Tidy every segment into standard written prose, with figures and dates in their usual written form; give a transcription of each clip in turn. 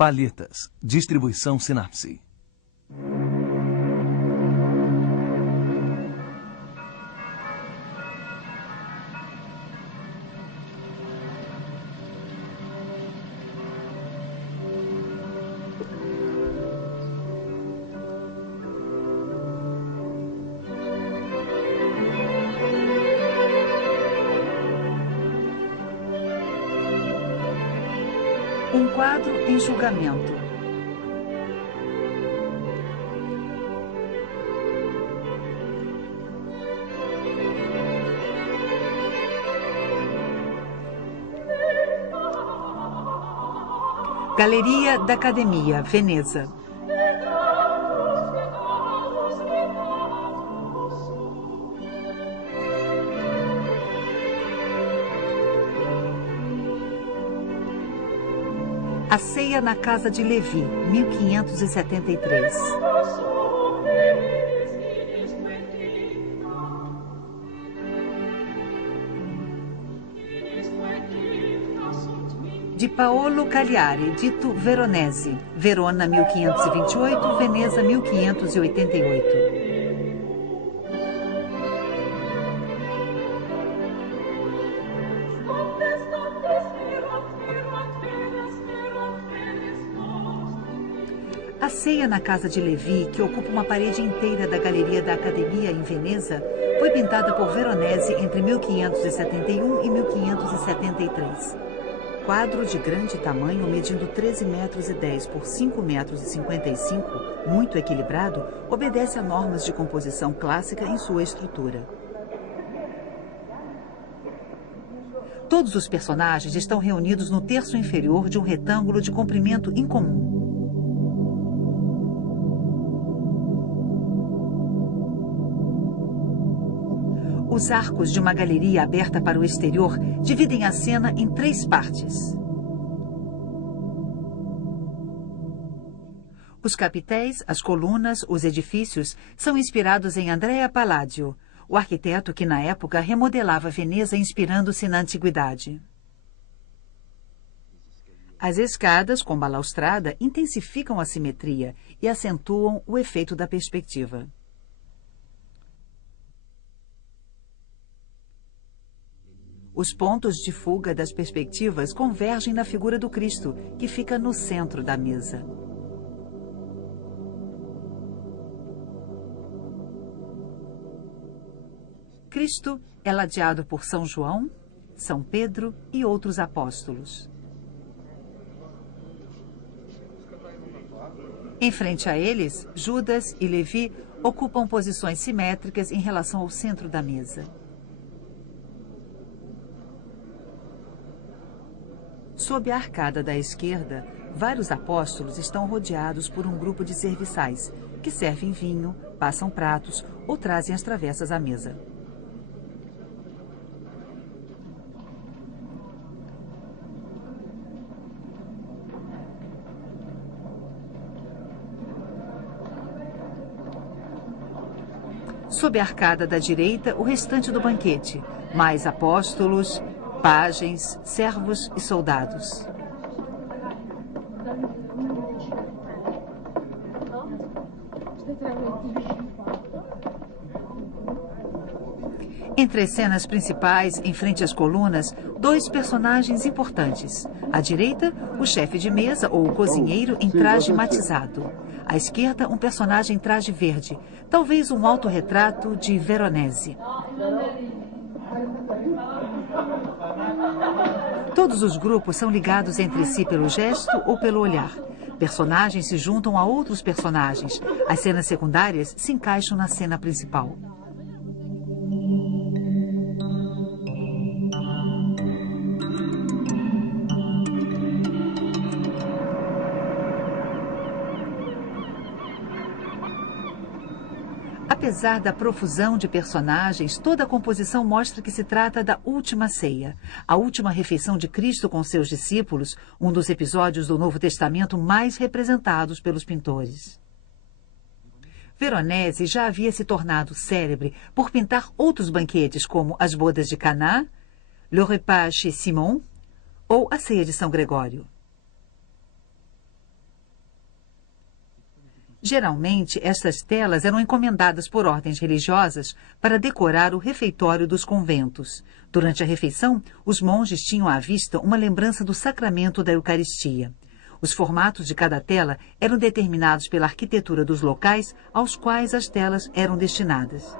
Palhetas. Distribuição Sinapse. Um quadro em julgamento. Galeria da Academia, Veneza. A Ceia na Casa de Levi, 1573. De Paolo Cagliari, dito Veronese, Verona, 1528, Veneza, 1588. A Ceia na Casa de Levi, que ocupa uma parede inteira da Galeria da Academia em Veneza, foi pintada por Veronese entre 1571 e 1573. Quadro de grande tamanho, medindo 13,10 metros por 5,55 metros, muito equilibrado, obedece a normas de composição clássica em sua estrutura. Todos os personagens estão reunidos no terço inferior de um retângulo de comprimento incomum. Os arcos de uma galeria aberta para o exterior dividem a cena em 3 partes. Os capitéis, as colunas, os edifícios são inspirados em Andrea Palladio, o arquiteto que na época remodelava Veneza inspirando-se na antiguidade. As escadas, com balaustrada, intensificam a simetria e acentuam o efeito da perspectiva. Os pontos de fuga das perspectivas convergem na figura do Cristo, que fica no centro da mesa. Cristo é ladeado por São João, São Pedro e outros apóstolos. Em frente a eles, Judas e Levi ocupam posições simétricas em relação ao centro da mesa. Sob a arcada da esquerda, vários apóstolos estão rodeados por um grupo de serviçais, que servem vinho, passam pratos ou trazem as travessas à mesa. Sob a arcada da direita, o restante do banquete, mais apóstolos, pajens, servos e soldados. Entre as cenas principais, em frente às colunas, 2 personagens importantes. À direita, o chefe de mesa ou o cozinheiro em traje matizado. À esquerda, um personagem em traje verde, talvez um autorretrato de Veronese. Todos os grupos são ligados entre si pelo gesto ou pelo olhar. Personagens se juntam a outros personagens. As cenas secundárias se encaixam na cena principal. Apesar da profusão de personagens, toda a composição mostra que se trata da última ceia, a última refeição de Cristo com seus discípulos, um dos episódios do Novo Testamento mais representados pelos pintores. Veronese já havia se tornado célebre por pintar outros banquetes, como as bodas de Caná, Le Repas chez Simon ou a ceia de São Gregório. Geralmente, estas telas eram encomendadas por ordens religiosas para decorar o refeitório dos conventos. Durante a refeição, os monges tinham à vista uma lembrança do sacramento da Eucaristia. Os formatos de cada tela eram determinados pela arquitetura dos locais aos quais as telas eram destinadas.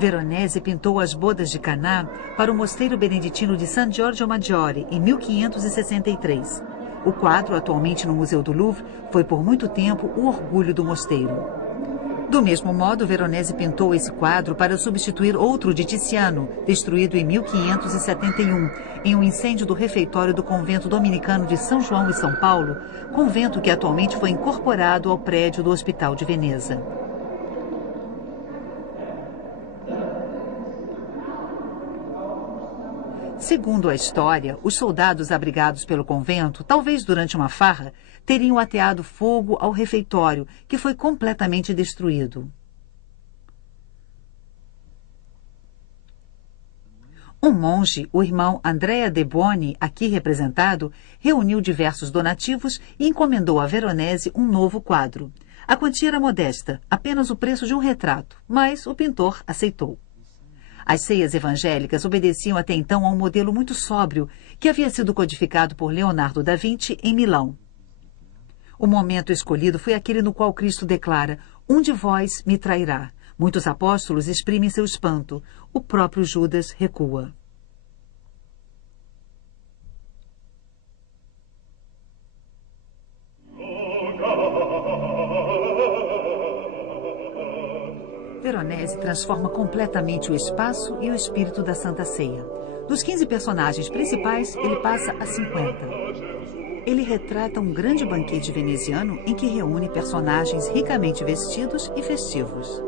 Veronese pintou as bodas de Caná para o mosteiro beneditino de San Giorgio Maggiore, em 1563. O quadro, atualmente no Museu do Louvre, foi por muito tempo o orgulho do mosteiro. Do mesmo modo, Veronese pintou esse quadro para substituir outro de Tiziano, destruído em 1571, em um incêndio do refeitório do convento dominicano de São João e São Paulo, convento que atualmente foi incorporado ao prédio do Hospital de Veneza. Segundo a história, os soldados abrigados pelo convento, talvez durante uma farra, teriam ateado fogo ao refeitório, que foi completamente destruído. Um monge, o irmão Andrea de Boni, aqui representado, reuniu diversos donativos e encomendou a Veronese um novo quadro. A quantia era modesta, apenas o preço de um retrato, mas o pintor aceitou. As ceias evangélicas obedeciam até então a um modelo muito sóbrio, que havia sido codificado por Leonardo da Vinci em Milão. O momento escolhido foi aquele no qual Cristo declara: "Um de vós me trairá." Muitos apóstolos exprimem seu espanto. O próprio Judas recua. Veronese transforma completamente o espaço e o espírito da Santa Ceia. Dos 15 personagens principais, ele passa a 50. Ele retrata um grande banquete veneziano em que reúne personagens ricamente vestidos e festivos.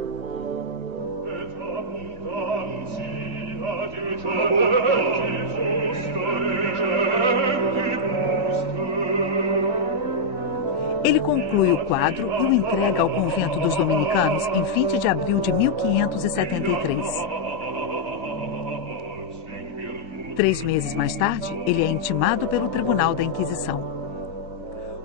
Ele conclui o quadro e o entrega ao convento dos dominicanos em 20 de abril de 1573. 3 meses mais tarde, ele é intimado pelo Tribunal da Inquisição.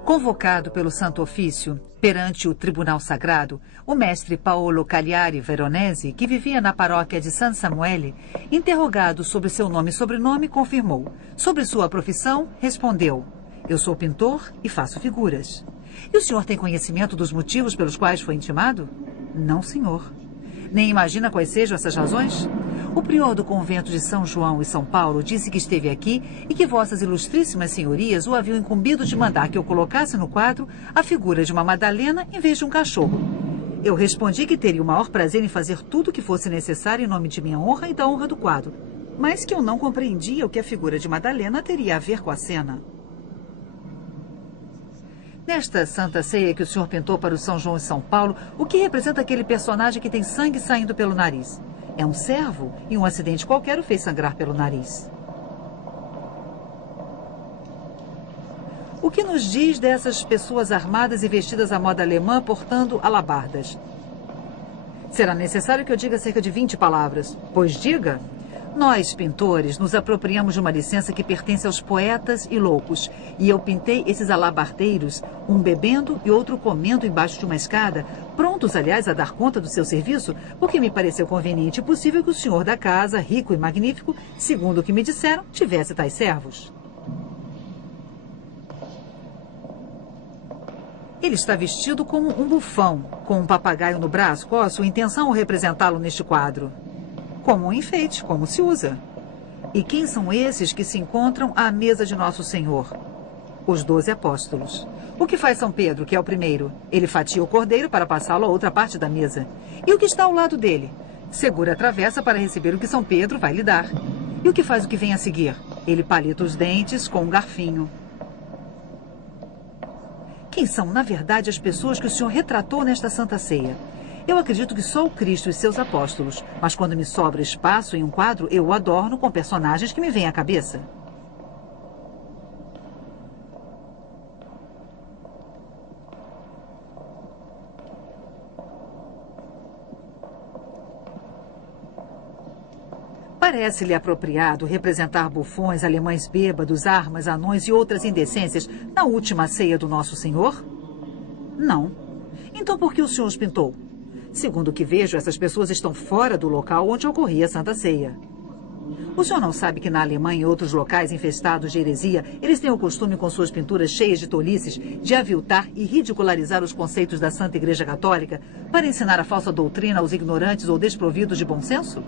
Convocado pelo Santo Ofício perante o Tribunal Sagrado, o mestre Paolo Cagliari Veronese, que vivia na paróquia de San Samuele, interrogado sobre seu nome e sobrenome, confirmou. Sobre sua profissão, respondeu: "Eu sou pintor e faço figuras." "E o senhor tem conhecimento dos motivos pelos quais foi intimado?" "Não, senhor." "Nem imagina quais sejam essas razões?" "O prior do convento de São João e São Paulo disse que esteve aqui e que vossas ilustríssimas senhorias o haviam incumbido de mandar que eu colocasse no quadro a figura de uma Madalena em vez de um cachorro. Eu respondi que teria o maior prazer em fazer tudo o que fosse necessário em nome de minha honra e da honra do quadro, mas que eu não compreendia o que a figura de Madalena teria a ver com a cena." Nesta Santa Ceia que o senhor pintou para o São João e São Paulo, o que representa aquele personagem que tem sangue saindo pelo nariz? É um servo e um acidente qualquer o fez sangrar pelo nariz. O que nos diz dessas pessoas armadas e vestidas à moda alemã portando alabardas? Será necessário que eu diga cerca de 20 palavras. Pois diga. Nós, pintores, nos apropriamos de uma licença que pertence aos poetas e loucos. E eu pintei esses alabardeiros, um bebendo e outro comendo embaixo de uma escada, prontos, aliás, a dar conta do seu serviço, porque me pareceu conveniente e possível que o senhor da casa, rico e magnífico, segundo o que me disseram, tivesse tais servos. Ele está vestido como um bufão, com um papagaio no braço. Qual a sua intenção ao representá-lo neste quadro? Como um enfeite, como se usa. E quem são esses que se encontram à mesa de Nosso Senhor? Os 12 apóstolos. O que faz São Pedro, que é o primeiro? Ele fatia o cordeiro para passá-lo a outra parte da mesa. E o que está ao lado dele? Segura a travessa para receber o que São Pedro vai lhe dar. E o que faz o que vem a seguir? Ele palita os dentes com um garfinho. Quem são, na verdade, as pessoas que o senhor retratou nesta Santa Ceia? Eu acredito que só o Cristo e seus apóstolos, mas quando me sobra espaço em um quadro, eu o adorno com personagens que me vêm à cabeça. Parece-lhe apropriado representar bufões, alemães bêbados, armas, anões e outras indecências na última ceia do Nosso Senhor? Não. Então por que o senhor os pintou? Segundo o que vejo, essas pessoas estão fora do local onde ocorria a Santa Ceia. O senhor não sabe que na Alemanha e outros locais infestados de heresia, eles têm o costume, com suas pinturas cheias de tolices, de aviltar e ridicularizar os conceitos da Santa Igreja Católica para ensinar a falsa doutrina aos ignorantes ou desprovidos de bom senso?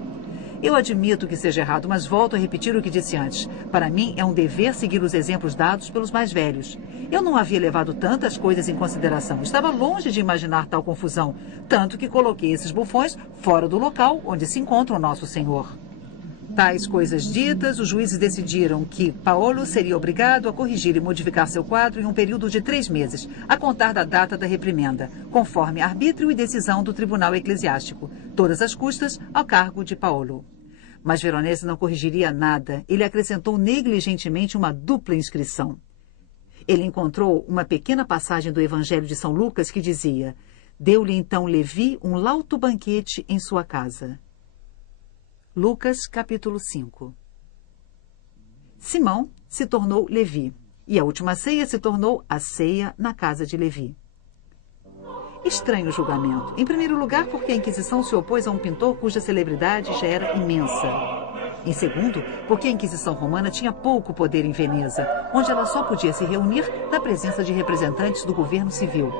Eu admito que seja errado, mas volto a repetir o que disse antes. Para mim, é um dever seguir os exemplos dados pelos mais velhos. Eu não havia levado tantas coisas em consideração. Estava longe de imaginar tal confusão, tanto que coloquei esses bufões fora do local onde se encontra o nosso Senhor. Tais coisas ditas, os juízes decidiram que Paolo seria obrigado a corrigir e modificar seu quadro em um período de 3 meses, a contar da data da reprimenda, conforme arbítrio e decisão do tribunal eclesiástico, todas as custas ao cargo de Paolo. Mas Veronese não corrigiria nada. Ele acrescentou negligentemente uma dupla inscrição. Ele encontrou uma pequena passagem do Evangelho de São Lucas que dizia: deu-lhe então Levi um lauto banquete em sua casa. Lucas, capítulo 5. Simão se tornou Levi, e a última ceia se tornou a ceia na casa de Levi. Estranho julgamento. Em primeiro lugar, porque a Inquisição se opôs a um pintor cuja celebridade já era imensa. Em segundo, porque a Inquisição romana tinha pouco poder em Veneza, onde ela só podia se reunir na presença de representantes do governo civil.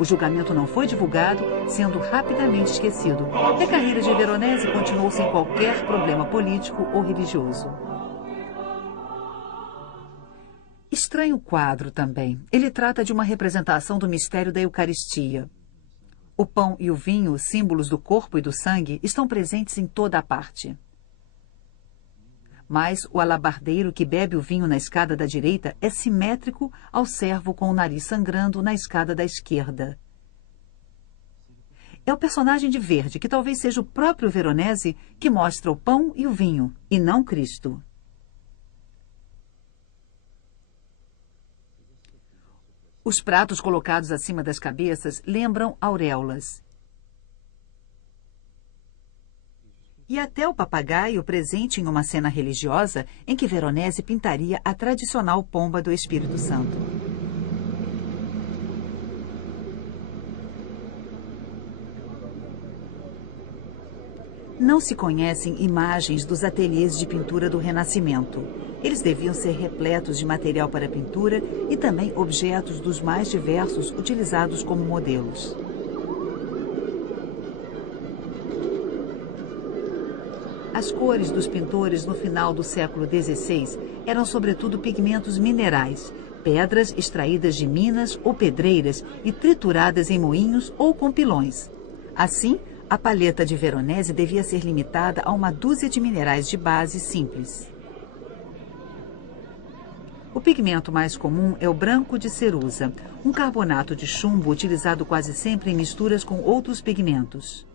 O julgamento não foi divulgado, sendo rapidamente esquecido. E a carreira de Veronese continuou sem qualquer problema político ou religioso. Estranho quadro também. Ele trata de uma representação do mistério da Eucaristia. O pão e o vinho, símbolos do corpo e do sangue, estão presentes em toda a parte. Mas o alabardeiro que bebe o vinho na escada da direita é simétrico ao servo com o nariz sangrando na escada da esquerda. É o personagem de verde, que talvez seja o próprio Veronese, que mostra o pão e o vinho, e não Cristo. Os pratos colocados acima das cabeças lembram auréolas. E até o papagaio presente em uma cena religiosa em que Veronese pintaria a tradicional pomba do Espírito Santo. Não se conhecem imagens dos ateliês de pintura do Renascimento. Eles deviam ser repletos de material para pintura e também objetos dos mais diversos utilizados como modelos. As cores dos pintores no final do século XVI eram sobretudo pigmentos minerais, pedras extraídas de minas ou pedreiras e trituradas em moinhos ou com pilões. Assim, a paleta de Veronese devia ser limitada a uma dúzia de minerais de base simples. O pigmento mais comum é o branco de cerusa, um carbonato de chumbo utilizado quase sempre em misturas com outros pigmentos.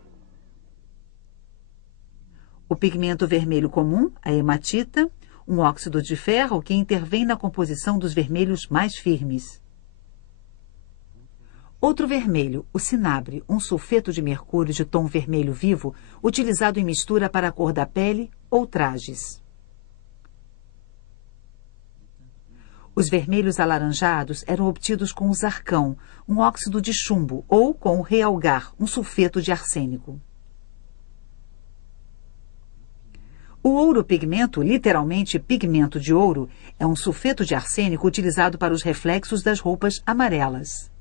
O pigmento vermelho comum, a hematita, um óxido de ferro que intervém na composição dos vermelhos mais firmes. Outro vermelho, o cinabre, um sulfeto de mercúrio de tom vermelho vivo, utilizado em mistura para a cor da pele ou trajes. Os vermelhos alaranjados eram obtidos com o zarcão, um óxido de chumbo, ou com o realgar, um sulfeto de arsênico. O ouro pigmento, literalmente pigmento de ouro, é um sulfeto de arsênico utilizado para os reflexos das roupas amarelas.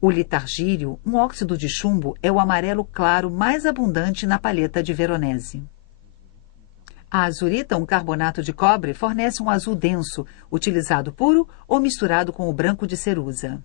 O litargírio, um óxido de chumbo, é o amarelo claro mais abundante na paleta de Veronese. A azurita, um carbonato de cobre, fornece um azul denso, utilizado puro ou misturado com o branco de cerusa.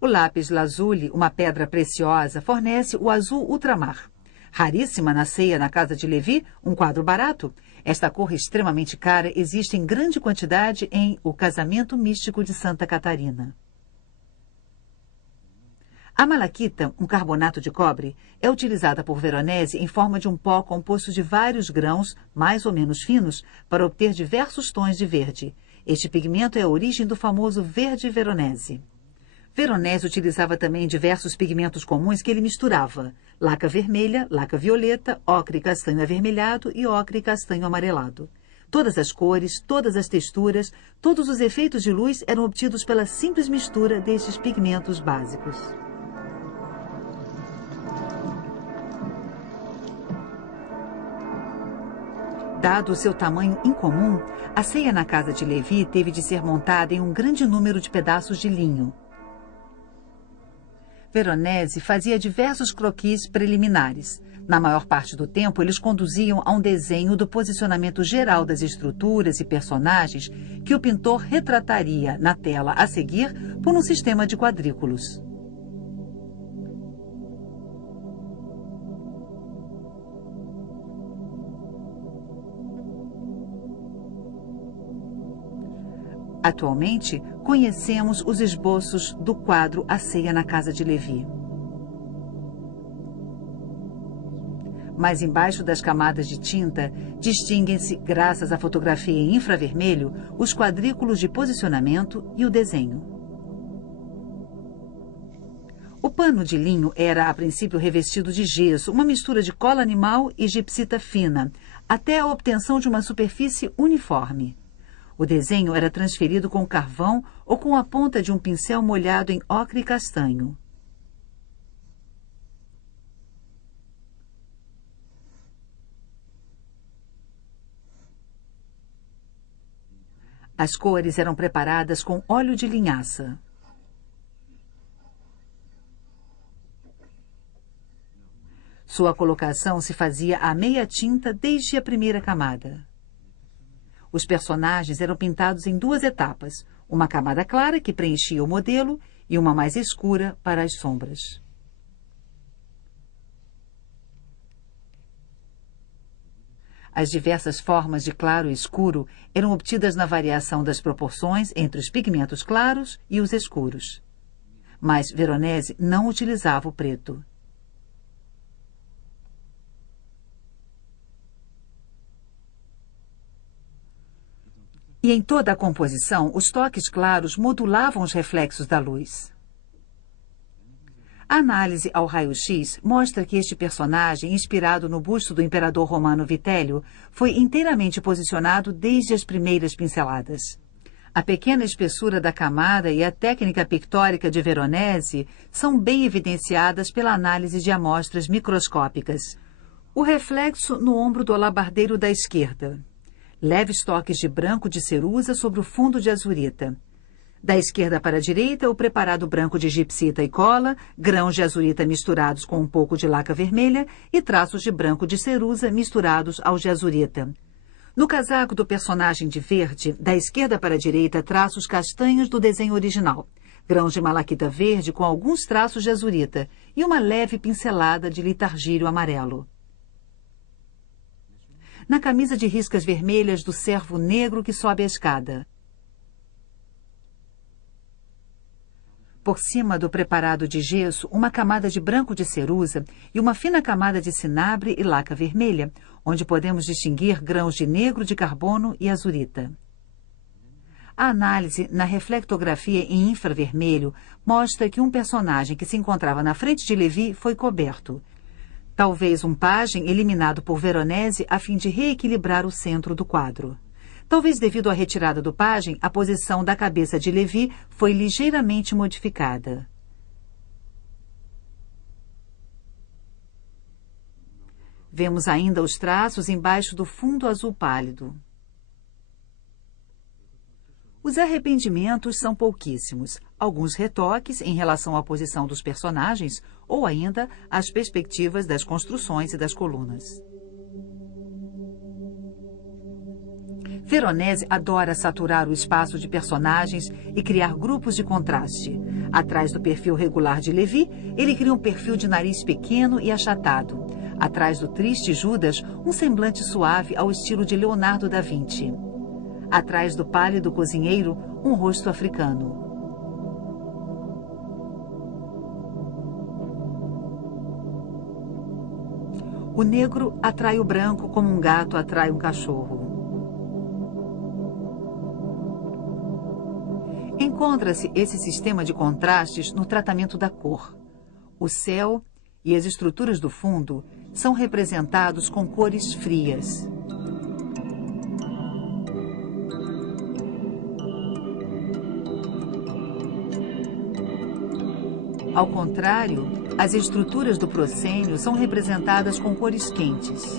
O lápis lazuli, uma pedra preciosa, fornece o azul ultramar. Raríssima na ceia na casa de Levi, um quadro barato. Esta cor extremamente cara existe em grande quantidade em O Casamento Místico de Santa Catarina. A malaquita, um carbonato de cobre, é utilizada por Veronese em forma de um pó composto de vários grãos, mais ou menos finos, para obter diversos tons de verde. Este pigmento é a origem do famoso verde Veronese. Veronese utilizava também diversos pigmentos comuns que ele misturava: laca vermelha, laca violeta, ocre castanho avermelhado e ocre castanho amarelado. Todas as cores, todas as texturas, todos os efeitos de luz eram obtidos pela simples mistura destes pigmentos básicos. Dado o seu tamanho incomum, a ceia na casa de Levi teve de ser montada em um grande número de pedaços de linho. Veronese fazia diversos croquis preliminares. Na maior parte do tempo, eles conduziam a um desenho do posicionamento geral das estruturas e personagens que o pintor retrataria na tela a seguir por um sistema de quadrículos. Atualmente, conhecemos os esboços do quadro A Ceia na Casa de Levi. Mas embaixo das camadas de tinta, distinguem-se, graças à fotografia em infravermelho, os quadrículos de posicionamento e o desenho. O pano de linho era, a princípio, revestido de gesso, uma mistura de cola animal e gipsita fina, até a obtenção de uma superfície uniforme. O desenho era transferido com carvão ou com a ponta de um pincel molhado em ocre castanho. As cores eram preparadas com óleo de linhaça. Sua colocação se fazia à meia tinta desde a primeira camada. Os personagens eram pintados em duas etapas, uma camada clara que preenchia o modelo e uma mais escura para as sombras. As diversas formas de claro e escuro eram obtidas na variação das proporções entre os pigmentos claros e os escuros. Mas Veronese não utilizava o preto. E em toda a composição, os toques claros modulavam os reflexos da luz. A análise ao raio-x mostra que este personagem, inspirado no busto do imperador romano Vitélio, foi inteiramente posicionado desde as primeiras pinceladas. A pequena espessura da camada e a técnica pictórica de Veronese são bem evidenciadas pela análise de amostras microscópicas. O reflexo no ombro do alabardeiro da esquerda. Leves toques de branco de cerusa sobre o fundo de azurita. Da esquerda para a direita, o preparado branco de gipsita e cola, grãos de azurita misturados com um pouco de laca vermelha e traços de branco de cerusa misturados aos de azurita. No casaco do personagem de verde, da esquerda para a direita, traços castanhos do desenho original, grãos de malaquita verde com alguns traços de azurita e uma leve pincelada de litargírio amarelo. Na camisa de riscas vermelhas do servo negro que sobe a escada. Por cima do preparado de gesso, uma camada de branco de cerusa e uma fina camada de cinabre e laca vermelha, onde podemos distinguir grãos de negro de carbono e azurita. A análise na reflectografia em infravermelho mostra que um personagem que se encontrava na frente de Levi foi coberto. Talvez um pajem eliminado por Veronese a fim de reequilibrar o centro do quadro. Talvez devido à retirada do pajem, a posição da cabeça de Levi foi ligeiramente modificada. Vemos ainda os traços embaixo do fundo azul pálido. Os arrependimentos são pouquíssimos, alguns retoques em relação à posição dos personagens ou ainda às perspectivas das construções e das colunas. Veronese adora saturar o espaço de personagens e criar grupos de contraste. Atrás do perfil regular de Levi, ele cria um perfil de nariz pequeno e achatado. Atrás do triste Judas, um semblante suave ao estilo de Leonardo da Vinci. Atrás do pálido cozinheiro, um rosto africano. O negro atrai o branco como um gato atrai um cachorro. Encontra-se esse sistema de contrastes no tratamento da cor. O céu e as estruturas do fundo são representados com cores frias. Ao contrário, as estruturas do proscênio são representadas com cores quentes.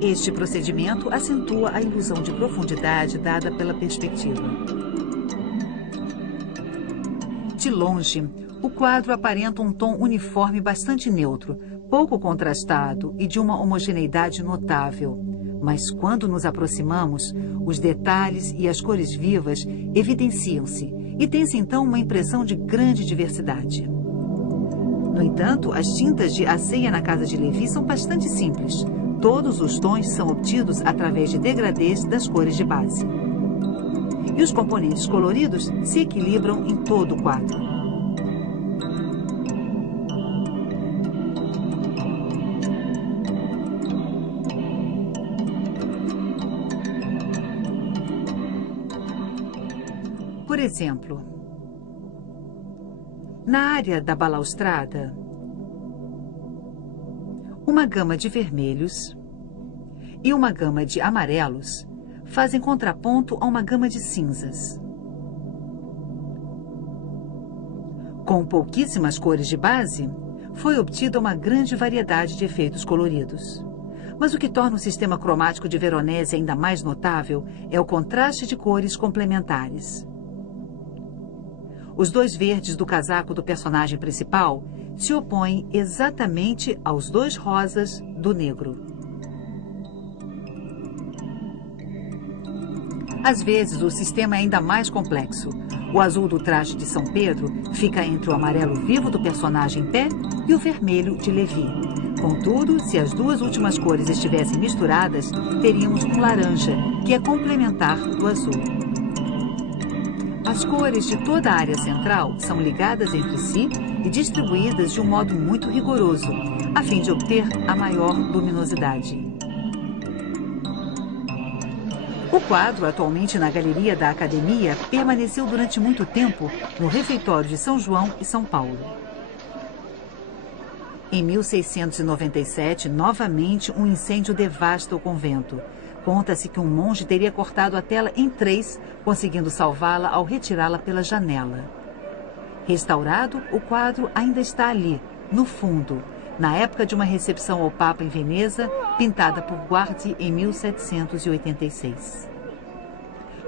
Este procedimento acentua a ilusão de profundidade dada pela perspectiva. De longe, o quadro aparenta um tom uniforme bastante neutro, pouco contrastado e de uma homogeneidade notável. Mas quando nos aproximamos, os detalhes e as cores vivas evidenciam-se e tem-se então uma impressão de grande diversidade. No entanto, as tintas de A Ceia na Casa de Levi são bastante simples. Todos os tons são obtidos através de degradês das cores de base. E os componentes coloridos se equilibram em todo o quadro. Por exemplo, na área da balaustrada, uma gama de vermelhos e uma gama de amarelos fazem contraponto a uma gama de cinzas. Com pouquíssimas cores de base, foi obtida uma grande variedade de efeitos coloridos. Mas o que torna o sistema cromático de Veronese ainda mais notável é o contraste de cores complementares. Os dois verdes do casaco do personagem principal se opõem exatamente aos dois rosas do negro. Às vezes, o sistema é ainda mais complexo. O azul do traje de São Pedro fica entre o amarelo vivo do personagem em pé e o vermelho de Levi. Contudo, se as duas últimas cores estivessem misturadas, teríamos um laranja, que é complementar do azul. As cores de toda a área central são ligadas entre si e distribuídas de um modo muito rigoroso, a fim de obter a maior luminosidade. O quadro, atualmente na Galeria da Academia, permaneceu durante muito tempo no refeitório de São João e São Paulo. Em 1697, novamente um incêndio devasta o convento. Conta-se que um monge teria cortado a tela em 3, conseguindo salvá-la ao retirá-la pela janela. Restaurado, o quadro ainda está ali, no fundo, na época de uma recepção ao Papa em Veneza, pintada por Guardi em 1786.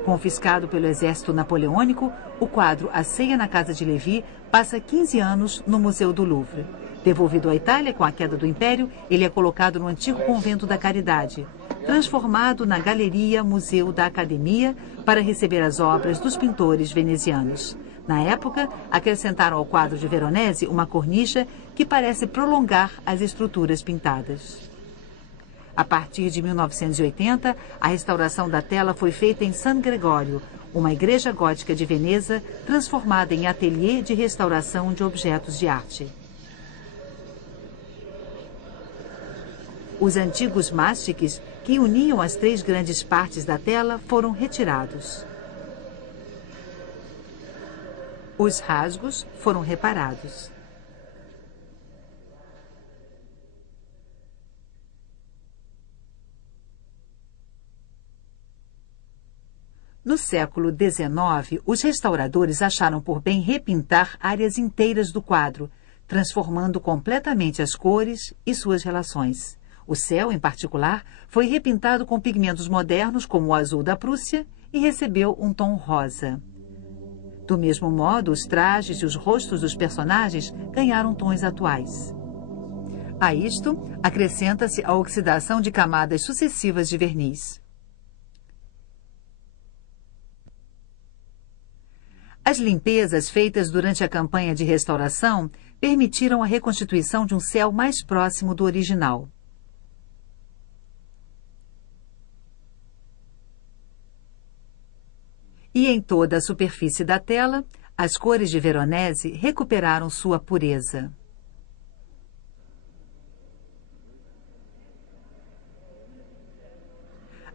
Confiscado pelo exército napoleônico, o quadro A Ceia na Casa de Levi passa 15 anos no Museu do Louvre. Devolvido à Itália com a queda do Império, ele é colocado no antigo convento da Caridade, transformado na Galeria Museu da Academia para receber as obras dos pintores venezianos. Na época, acrescentaram ao quadro de Veronese uma cornicha que parece prolongar as estruturas pintadas. A partir de 1980, a restauração da tela foi feita em San Gregório, uma igreja gótica de Veneza transformada em ateliê de restauração de objetos de arte. Os antigos mástiques que uniam as 3 grandes partes da tela foram retirados. Os rasgos foram reparados. No século XIX, os restauradores acharam por bem repintar áreas inteiras do quadro, transformando completamente as cores e suas relações. O céu, em particular, foi repintado com pigmentos modernos, como o azul da Prússia, e recebeu um tom rosa. Do mesmo modo, os trajes e os rostos dos personagens ganharam tons atuais. A isto, acrescenta-se a oxidação de camadas sucessivas de verniz. As limpezas feitas durante a campanha de restauração permitiram a reconstituição de um céu mais próximo do original. E em toda a superfície da tela, as cores de Veronese recuperaram sua pureza.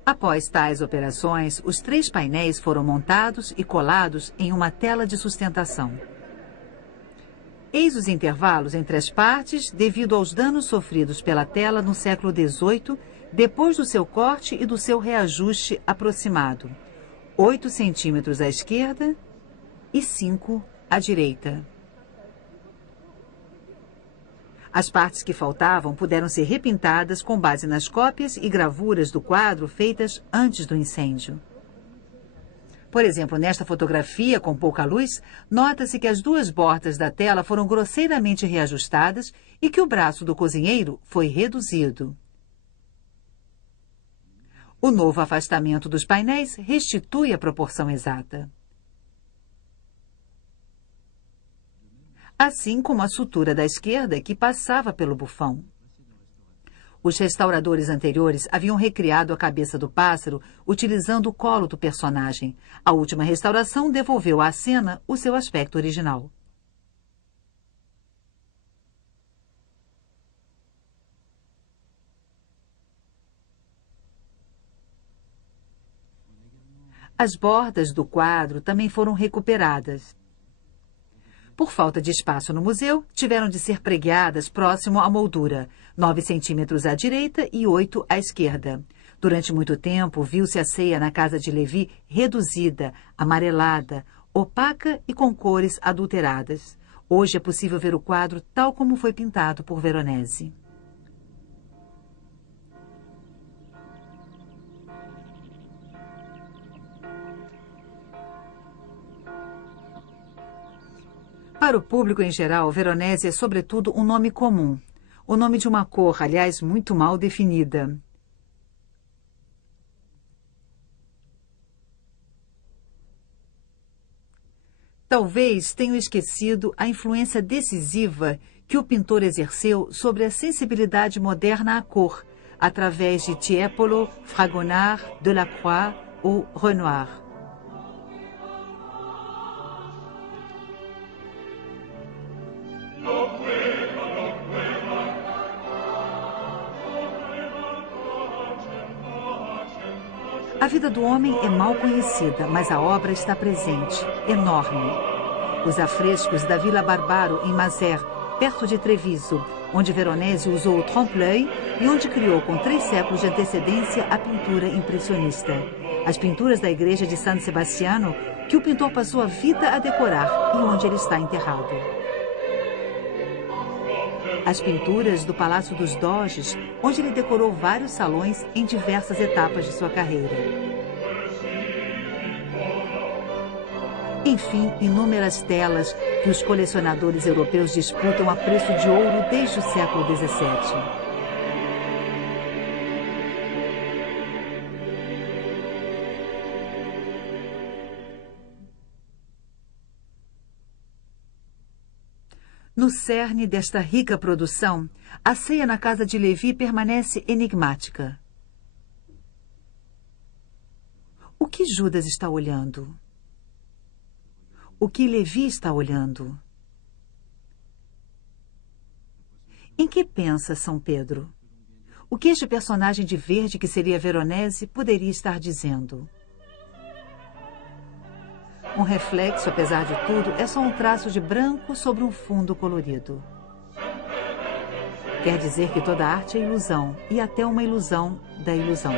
Após tais operações, os 3 painéis foram montados e colados em uma tela de sustentação. Eis os intervalos entre as partes devido aos danos sofridos pela tela no século XVIII, depois do seu corte e do seu reajuste aproximado. 8 centímetros à esquerda e 5 à direita. As partes que faltavam puderam ser repintadas com base nas cópias e gravuras do quadro feitas antes do incêndio. Por exemplo, nesta fotografia com pouca luz, nota-se que as duas bordas da tela foram grosseiramente reajustadas e que o braço do cozinheiro foi reduzido. O novo afastamento dos painéis restitui a proporção exata. Assim como a sutura da esquerda que passava pelo bufão. Os restauradores anteriores haviam recriado a cabeça do pássaro utilizando o colo do personagem. A última restauração devolveu à cena o seu aspecto original. As bordas do quadro também foram recuperadas. Por falta de espaço no museu, tiveram de ser pregueadas próximo à moldura, 9 centímetros à direita e 8 à esquerda. Durante muito tempo, viu-se a ceia na casa de Lévy reduzida, amarelada, opaca e com cores adulteradas. Hoje é possível ver o quadro tal como foi pintado por Veronese. Para o público em geral, Veronese é sobretudo um nome comum. O nome de uma cor, aliás, muito mal definida. Talvez tenham esquecido a influência decisiva que o pintor exerceu sobre a sensibilidade moderna à cor, através de Tiepolo, Fragonard, Delacroix ou Renoir. A vida do homem é mal conhecida, mas a obra está presente, enorme. Os afrescos da Vila Barbaro, em Mazères, perto de Treviso, onde Veronese usou o trompe-l'œil e onde criou com 3 séculos de antecedência a pintura impressionista. As pinturas da igreja de San Sebastiano, que o pintor passou a vida a decorar e onde ele está enterrado. As pinturas do Palácio dos Doges, onde ele decorou vários salões em diversas etapas de sua carreira. Enfim, inúmeras telas que os colecionadores europeus disputam a preço de ouro desde o século XVII. No cerne desta rica produção, a ceia na casa de Lévy permanece enigmática. O que Judas está olhando? O que Lévy está olhando? Em que pensa São Pedro? O que este personagem de verde, que seria Veronese, poderia estar dizendo? Um reflexo, apesar de tudo, é só um traço de branco sobre um fundo colorido. Quer dizer que toda arte é ilusão, e até uma ilusão da ilusão.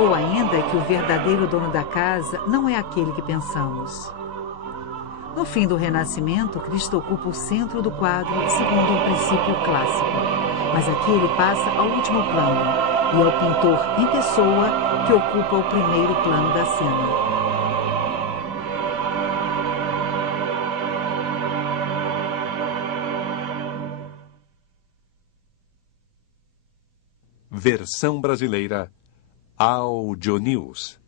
Ou ainda que o verdadeiro dono da casa não é aquele que pensamos. No fim do Renascimento, Cristo ocupa o centro do quadro segundo um princípio clássico. Mas aqui ele passa ao último plano, e é o pintor em pessoa que ocupa o primeiro plano da cena. Versão brasileira Audio News.